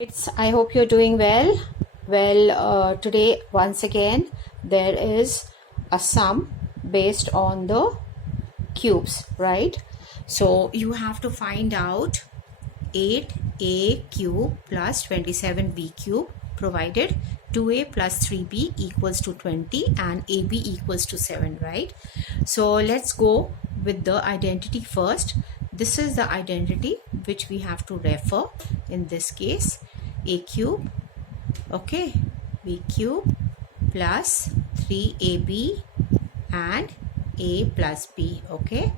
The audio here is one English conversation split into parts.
I hope you're doing well. Today once again there is a sum based on the cubes, right? So you have to find out 8a cube plus 27b cube provided 2a plus 3b equals to 20 and ab equals to 7, right? So let's go with the identity first. This is the identity which we have to refer in this case. A cube, okay, b cube plus 3ab and a plus b, okay.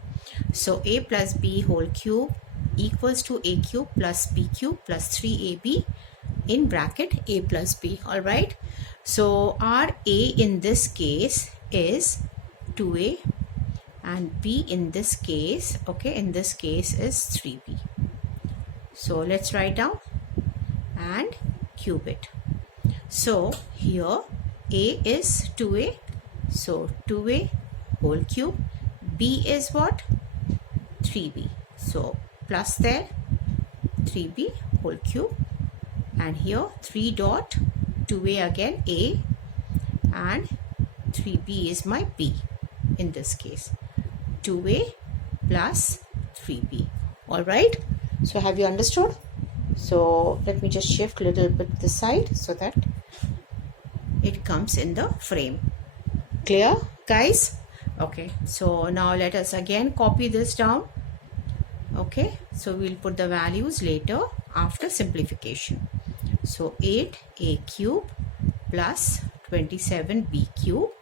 So a plus b whole cube equals to a cube plus b cube plus 3ab in bracket a plus b, all right. So our a in this case is 2a and b in this case, okay, in this case is 3b. So let's write down and cube it. So here a is 2a, so 2a whole cube, b is what? 3b, so plus there 3b whole cube, and here 3 dot 2a again a and 3b is my b in this case, 2a plus 3b, all right. So have you understood? So let me just shift a little bit this side so that it comes in the frame. Clear, guys? Okay, so now let us again copy this down. Okay, so we'll put the values later after simplification. So 8a cube plus 27b cube.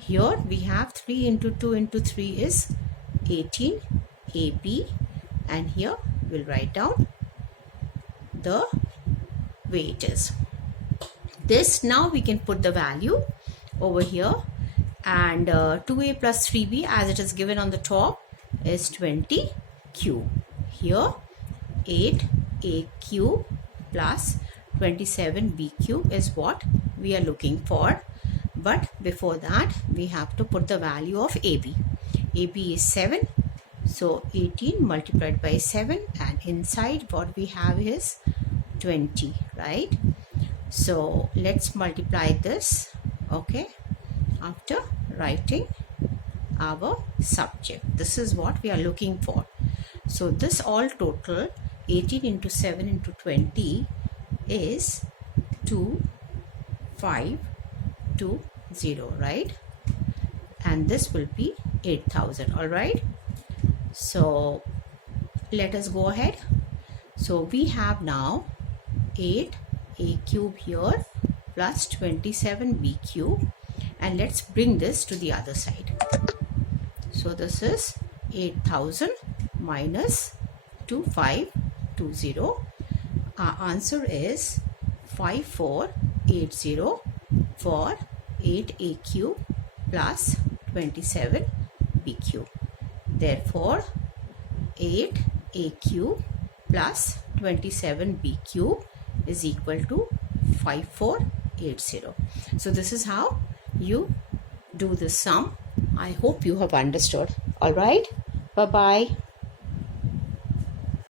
Here we have 3 into 2 into 3 is 18ab, and here we'll write down the way it is. This now we can put the value over here, and 2a plus 3b as it is given on the top is 20 cube. Here 8a cube plus 27b cube is what we are looking for, but before that we have to put the value of ab. ab is 7, so 18 multiplied by 7, and inside what we have is 20, right? So let's multiply this, okay, after writing our subject. This is what we are looking for. So this all total 18 into 7 into 20 is 2520, right? And this will be 8,000, all right. So let us go ahead. So we have now 8a cube here plus 27b cube, and let's bring this to the other side. So this is 8,000 minus 2520. Our answer is 5480 for 8a cube plus 27b cube. Therefore 8a cube plus 27b cube is equal to 5480. So this is how you do the sum. I hope you have understood. All right, bye bye.